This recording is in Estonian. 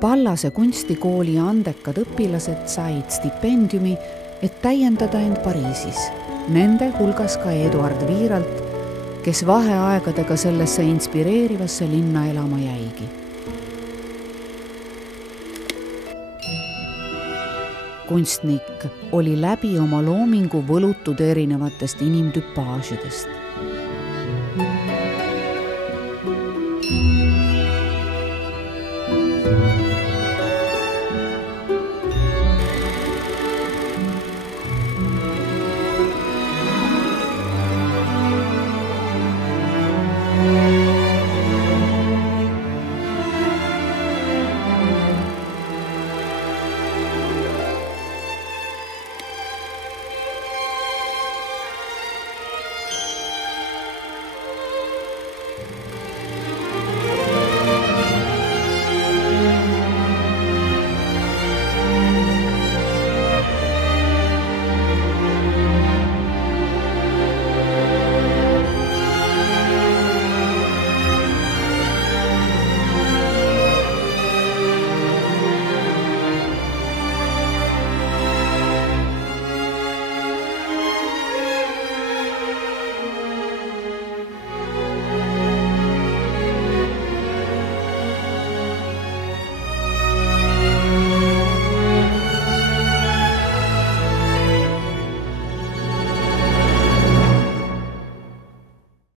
Pallase kunstikooli andekad õpilased said stipendiumi, et täiendada end Pariisis. Nende hulgas ka Eduard Viiralt, kes vaheaegadega sellesse inspireerivasse linna elama jäigi. Kunstnik oli läbi oma loomingu võlutud erinevatest inimtüpaažidest.